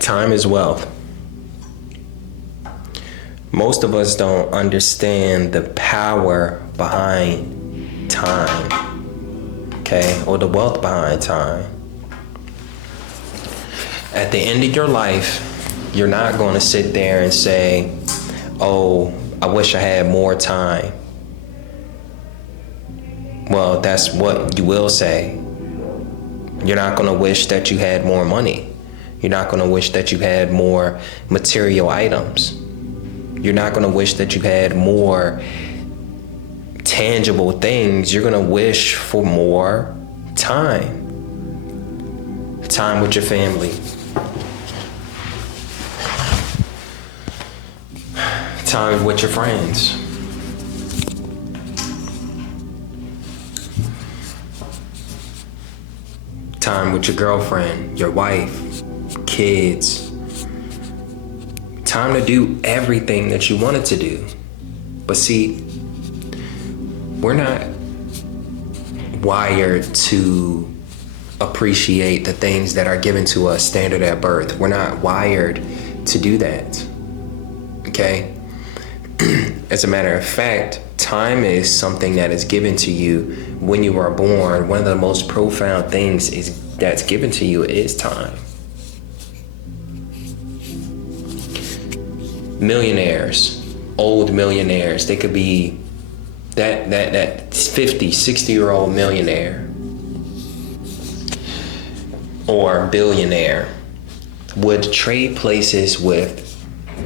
Time is wealth. Most of us don't understand the power behind time, okay, or the wealth behind time. At the end of your life, you're not going to sit there and say, oh, I wish I had more time. Well, that's what you will say. You're not going to wish that you had more money. You're not going to wish that you had more material items. You're not going to wish that you had more tangible things. You're going to wish for more time. Time with your family. Time with your friends. Time with your girlfriend, your wife, kids. Time to do everything that you wanted to do. But see, we're not wired to appreciate the things that are given to us standard at birth. We're not wired to do that. Okay? As a matter of fact, time is something that is given to you when you are born. One of the most profound things that's given to you is time. Millionaires, old millionaires, they could be that 50, 60-year-old millionaire or billionaire would trade places with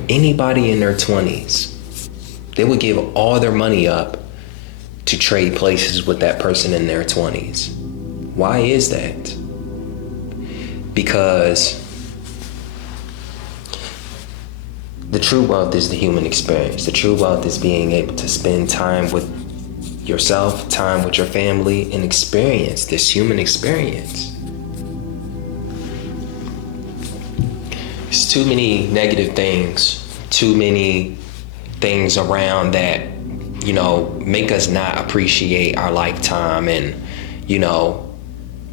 anybody in their 20s. They would give all their money up to trade places with that person in their 20s. Why is that? Because the true wealth is the human experience. The true wealth is being able to spend time with yourself, time with your family, and experience this human experience. There's too many negative things, too many things around that, make us not appreciate our lifetime. And,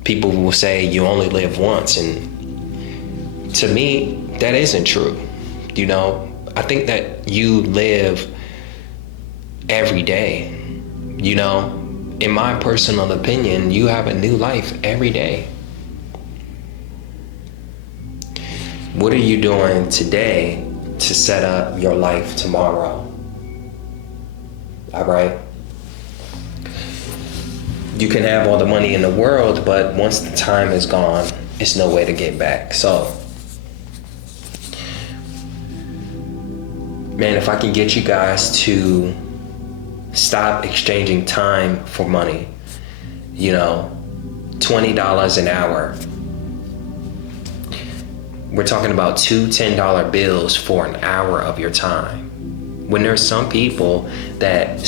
people will say you only live once. And to me, that isn't true. I think that you live every day. In my personal opinion, you have a new life every day. What are you doing today to set up your life tomorrow? All right? You can have all the money in the world, but once the time is gone, it's no way to get back. So, man, if I can get you guys to stop exchanging time for money, $20 an hour. We're talking about two $10 bills for an hour of your time. When there's some people that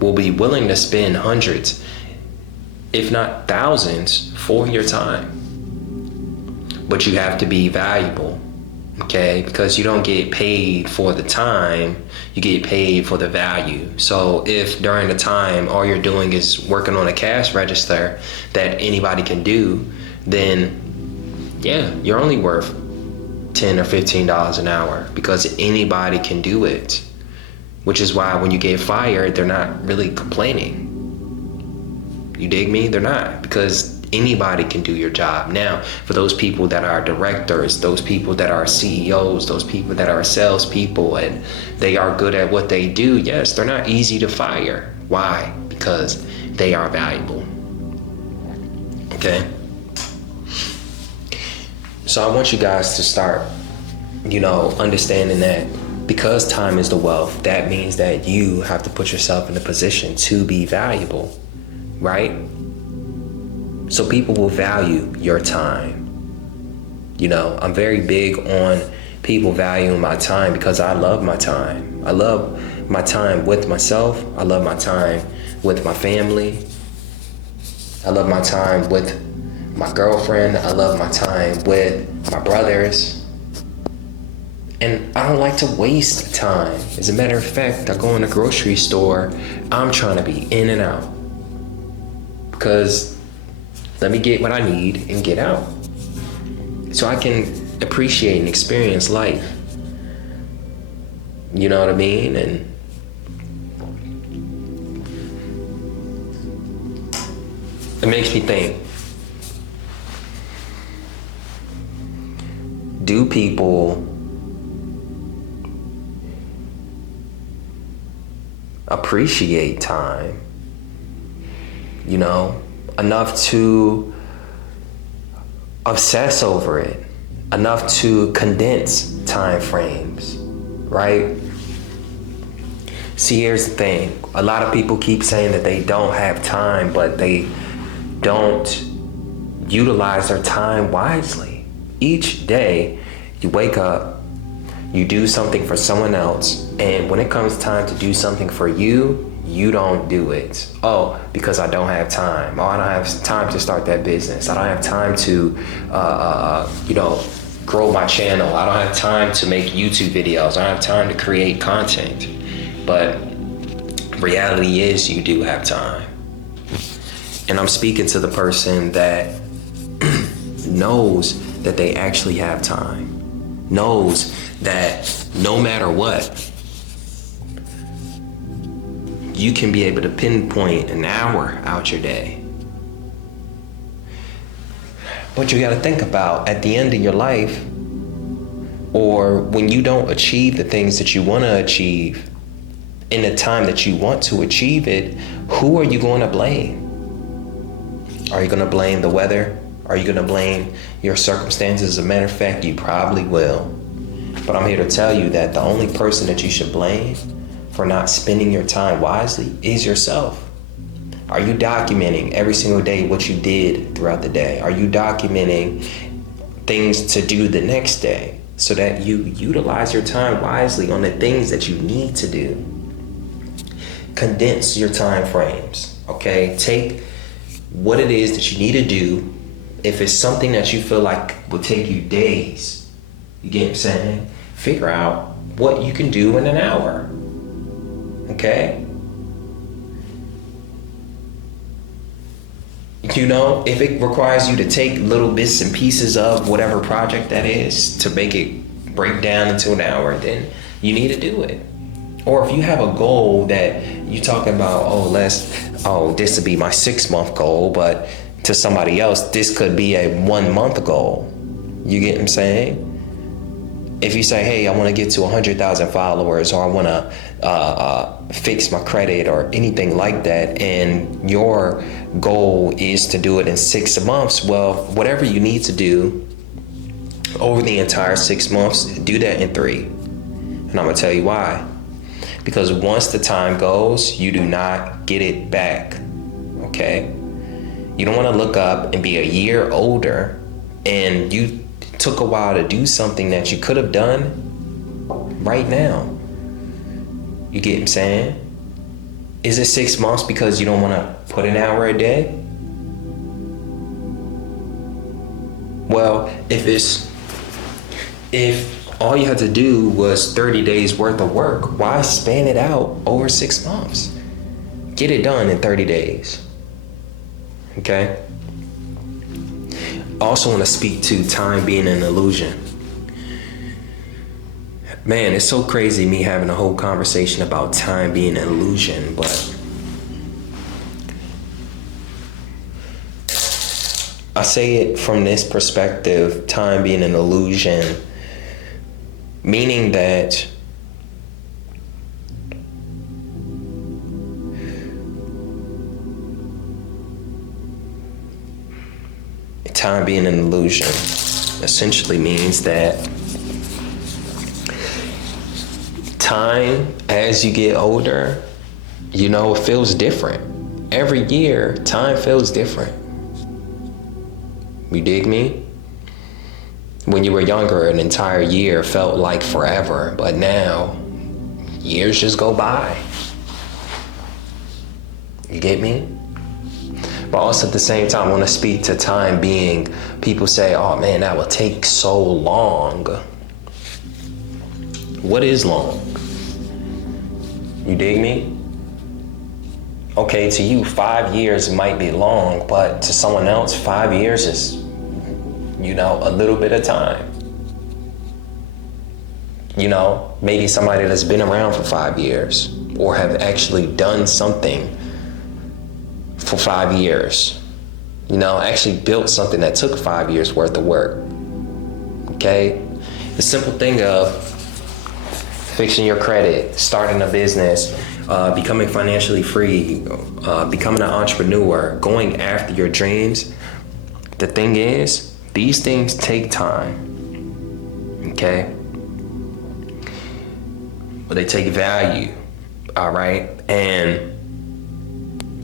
will be willing to spend hundreds, if not thousands, for your time. But you have to be valuable, okay? Because you don't get paid for the time, you get paid for the value. So if during the time all you're doing is working on a cash register that anybody can do, then yeah, you're only worth $10 or $15 an hour because anybody can do it. Which is why when you get fired, they're not really complaining. You dig me? They're not, because anybody can do your job. Now, for those people that are directors, those people that are CEOs, those people that are salespeople, and they are good at what they do, yes, they're not easy to fire. Why? Because they are valuable. Okay? So I want you guys to start, understanding that because time is the wealth, that means that you have to put yourself in a position to be valuable, right? So people will value your time. I'm very big on people valuing my time because I love my time. I love my time with myself. I love my time with my family. I love my time with my girlfriend. I love my time with my brothers. And I don't like to waste time. As a matter of fact, I go in the grocery store, I'm trying to be in and out. Because let me get what I need and get out. So I can appreciate and experience life. You know what I mean? And it makes me think, do people appreciate time, you know, enough to obsess over it, enough to condense time frames, right? See, here's the thing. A lot of people keep saying that they don't have time, but they don't utilize their time wisely. Each day you wake up, you do something for someone else, and when it comes time to do something for you, you don't do it. Oh, because I don't have time. Oh, I don't have time to start that business. I don't have time to, grow my channel. I don't have time to make YouTube videos. I don't have time to create content. But reality is, you do have time. And I'm speaking to the person that knows that they actually have time, knows that no matter what, you can be able to pinpoint an hour out your day. But you got to think about, at the end of your life, or when you don't achieve the things that you want to achieve in the time that you want to achieve it, who are you going to blame? Are you going to blame the weather? Are you going to blame your circumstances? As a matter of fact, you probably will. But I'm here to tell you that the only person that you should blame for not spending your time wisely is yourself. Are you documenting every single day what you did throughout the day? Are you documenting things to do the next day so that you utilize your time wisely on the things that you need to do? Condense your time frames, okay? Take what it is that you need to do. If it's something that you feel like will take you days, you get what I'm saying? Figure out what you can do in an hour, okay? You know, if it requires you to take little bits and pieces of whatever project that is to make it break down into an hour, then you need to do it. Or if you have a goal that you're talking about, this would be my 6-month goal, but to somebody else, this could be a 1-month goal. You get what I'm saying? If you say, hey, I want to get to 100,000 followers, or I want to fix my credit or anything like that, and your goal is to do it in 6 months, well, whatever you need to do over the entire 6 months, do that in 3. And I'm going to tell you why. Because once the time goes, you do not get it back, okay? You don't want to look up and be a year older and you took a while to do something that you could have done right now. You get what I'm saying? Is it 6 months because you don't want to put an hour a day? Well, if all you had to do was 30 days worth of work, why span it out over 6 months? Get it done in 30 days. Okay? I also want to speak to time being an illusion. Man, it's so crazy me having a whole conversation about time being an illusion, but I say it from this perspective, time being an illusion, meaning that time being an illusion essentially means that time, as you get older, you know, it feels different. Every year, time feels different. You dig me? When you were younger, an entire year felt like forever, but now, years just go by. You get me? But also at the same time, I want to speak to time being, people say, oh man, that will take so long. What is long? You dig me? Okay, to you, 5 years might be long, but to someone else, 5 years is, you know, a little bit of time. Maybe somebody that's been around for 5 years or have actually done something for 5 years. Actually built something that took 5 years worth of work. Okay? The simple thing of fixing your credit, starting a business, becoming financially free, becoming an entrepreneur, going after your dreams. The thing is, these things take time. Okay? But they take value. All right? And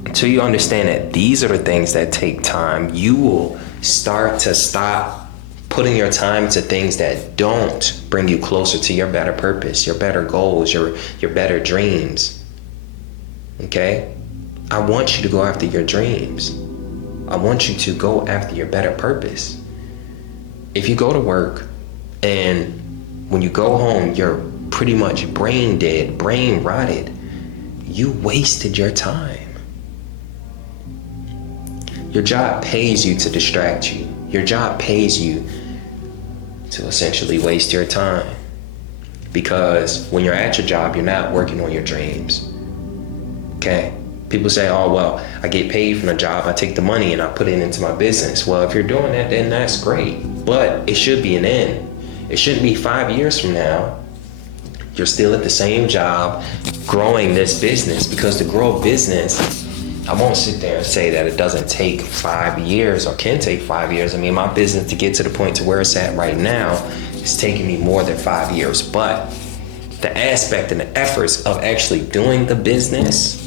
until you understand that these are the things that take time, you will start to stop putting your time to things that don't bring you closer to your better purpose, your better goals, your better dreams. Okay? I want you to go after your dreams. I want you to go after your better purpose. If you go to work and when you go home, you're pretty much brain dead, brain rotted, you wasted your time. Your job pays you to distract you. Your job pays you to essentially waste your time. Because when you're at your job, you're not working on your dreams. Okay? People say, oh, well, I get paid from the job. I take the money and I put it into my business. Well, if you're doing that, then that's great. But it should be an end. It shouldn't be 5 years from now. You're still at the same job, growing this business. Because to grow a business, I won't sit there and say that it doesn't take 5 years or can take 5 years. I mean, my business to get to the point to where it's at right now is taking me more than 5 years. But the aspect and the efforts of actually doing the business,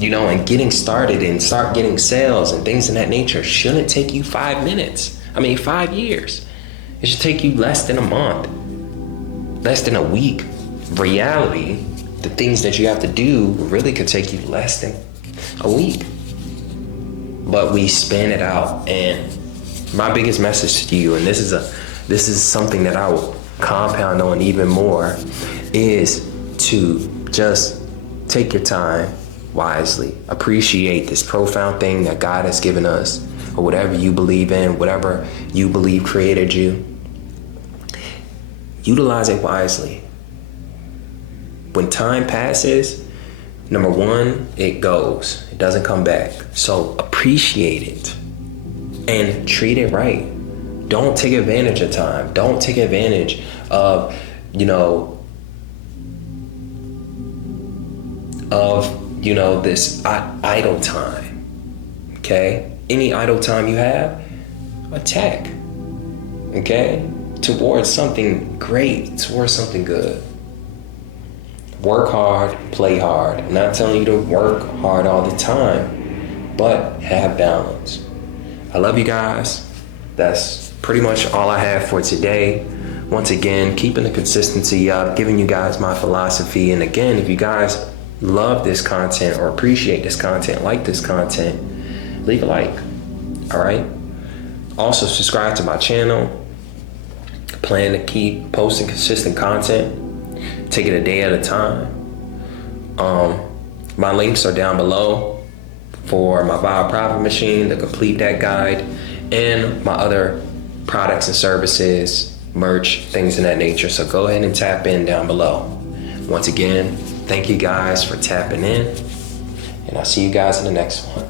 and getting started and start getting sales and things of that nature shouldn't take you 5 minutes. 5 years. It should take you less than a month, less than a week. Reality, the things that you have to do really could take you less than a week. But we span it out. And my biggest message to you, and this is something that I will compound on even more, is to just take your time wisely. Appreciate this profound thing that God has given us, or whatever you believe in, whatever you believe created you. Utilize it wisely. When time passes, number one, it goes. It doesn't come back. So appreciate it and treat it right. Don't take advantage of time. Don't take advantage of, this idle time. Okay? Any idle time you have, attack. Okay? Towards something great, towards something good. Work hard, play hard. I'm not telling you to work hard all the time, but have balance. I love you guys. That's pretty much all I have for today. Once again, keeping the consistency up, giving you guys my philosophy. And again, if you guys love this content or appreciate this content, like this content, leave a like. All right? Also, subscribe to my channel. Plan to keep posting consistent content. Take it a day at a time. My links are down below for my Buy a Profit machine, the complete that guide, and my other products and services, merch, things of that nature. So go ahead and tap in down below. Once again, thank you guys for tapping in, and I'll see you guys in the next one.